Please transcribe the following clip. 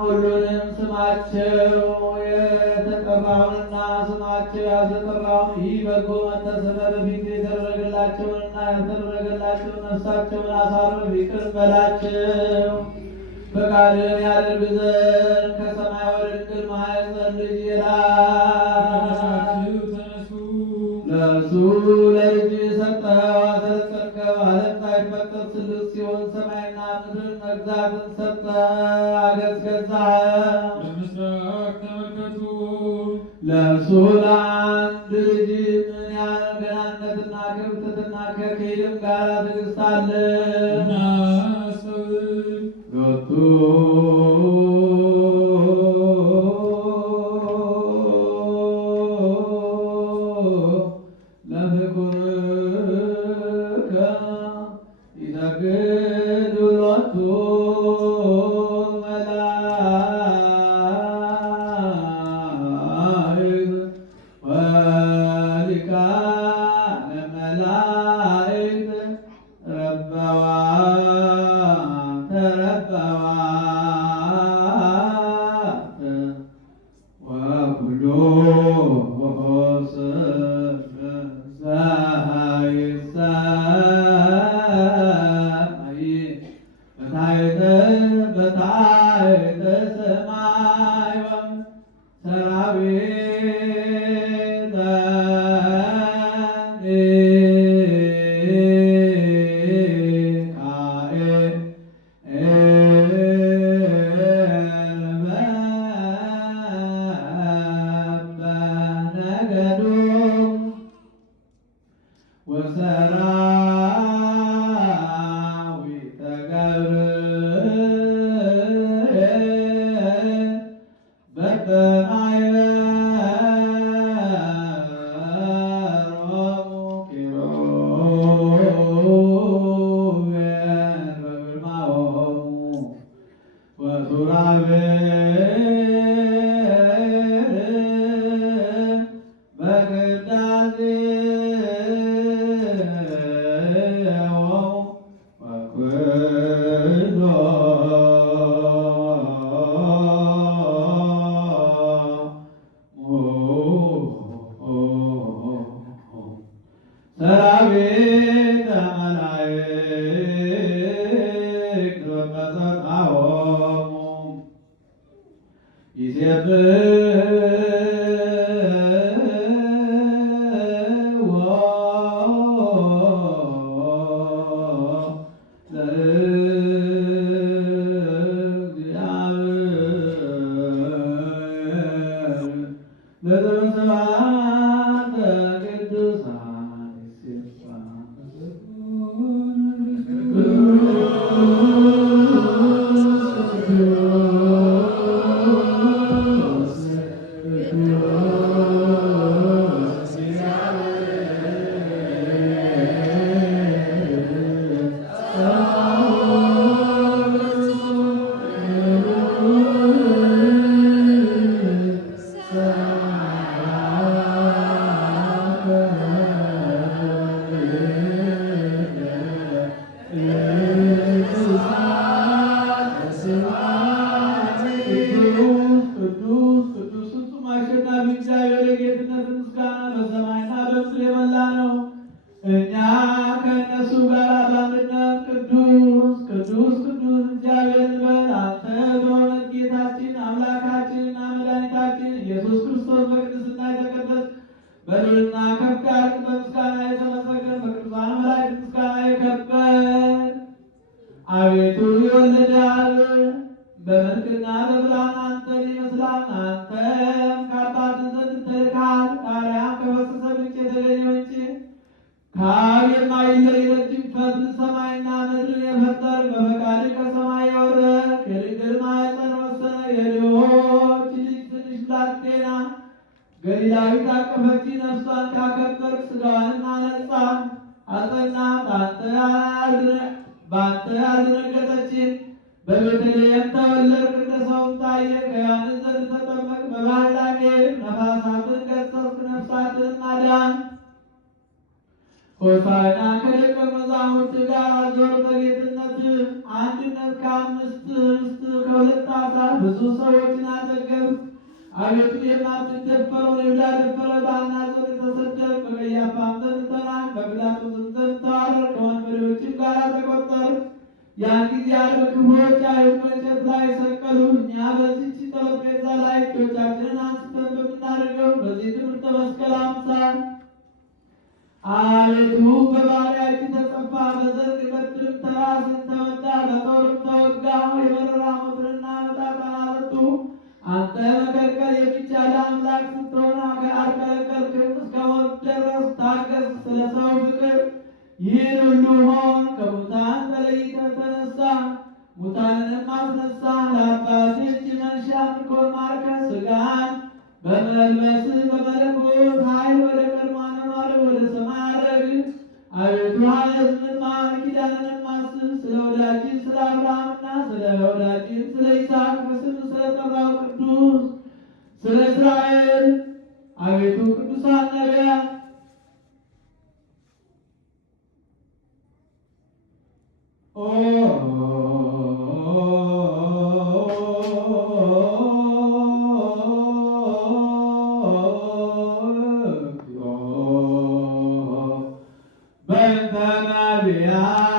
ሁሉንም ስማቸው የተጠራውንና ስማቸው ያልተጠራውን ይህ በጎ መታሰቢያ በፊት የተደረገላቸውንና ያልተደረገላቸውን ነፍሳቸውን አሳርፍ፣ ይቅር በላቸው። ፈቃድህን ያደርግ ዘንድ ከሰማይ ወደ ድንግል ማኅፀን ልጅ ለእርሱ ለልጅ ሰጠኸው፣ አሰለጠንከው። ዓለም ሳይፈጠር ስልስ ሲሆን ሰማይና ምድርን መግዛትን ሰጠህ፣ አገዝገዛኸው። በምሥራቅ ተመልከቱ። ለእርሱ ለአንድ ልጅ ምን ያህል ገናነትና ክብርትና ከክህልም ጋር ትዕግሥት አለ። ሎቱ በድልና ከፍ ያልክ በምስጋና የተመሰገን በቅዱሳን መላእክት ምስጋና የከበር አቤቱ ይወልዳል በመልክና በብርሃን አንተን ይመስላል። አንተም ከአባት ዘንድ ተልከሃል። ከአርያም ከፈሰሰ ምንጭ የተገኘ ምንጭ ከአብ የማይለይ ረጅም ፈትል ሰማይና ምድርን የፈጠር በፈቃድ ከሰማይ የወረድክ የድንግል ማኅፀን ወሰነ የድሆች ልጅ ትንሽ ብላቴና ገሊላዊት አቀፈች። ነፍሷን ካከበርክ ሥጋዋንም አነጻ አጸናት። በአንተ አልደነገጠች። በቤተልሔም ተወለድክ፣ እንደ ሰውም ታየህ። ከዮሐንስ ዘንድ ተጠመቅክ፣ በባሕር ላይ ሄድክ፣ ነፋሳትን ገሠጽክ፣ ነፍሳትንም አዳንክ። ሆሳዕና ከደቀ መዛሙርት ጋር ዞር በጌትነት አንድነት ከ5 ኅብስት ከ2 ዓሣ ብዙ ሰዎችን አጠገብህ። አቤቱ የማትደፈረውን የይሁዳ ደፈረ። በሐና ዘንድ ተሰደብክ፣ በቀያፋም ዘንድ ተናቅህ፣ በጲላጦስም ዘንድ ተዋረድክ፣ ከወንበዴዎችም ጋር ተቆጠርክ። ያን ጊዜ አርብ ክፉዎች አይሁድ በእንጨት ላይ ሰቀሉህ። እኛ በዚህች ጠረጴዛ ላይ እጆቻችንን አንስተን በምናደርገው በዚህ ትምህርተ መስቀል አምሳል አቤቱ በባሪያህ ተጸፋ፣ በዘንግ በትርም ተራስን ተመታ፣ በጦርም ተወጋ። የበረራ ሞትንና መጣጣን አመጡ። አንተ መከልከል የሚቻል አምላክ ስትሆን አልከለከልክም። እስከ ሞት ድረስ ታገሥ። ስለ ሰው ፍቅር ይህን ሁሉ ሆን። ከሙታን ተለይተህ ተነሳ፣ ሙታንንም አስነሳ። ለአባትህ እጅ መንሻ ምርኮን ማርከህ ሥጋን በመልበስህ በመለኮት ኃይል ወደ ቀድሞ አኗኗርህ ወደ ሰማይ አረግህ። አቤቱ ሕዝብን ማር፣ ኪዳንንም አስብ። ስለ ወዳጅህ ስለ አብርሃምና ስለ ወዳጅህ ስለ ይስሐቅ በስምህ ስለ ጠራው ቅዱስ ስለ እስራኤል አቤቱ ቅዱሳን ነቢያት በእንተ ነቢያት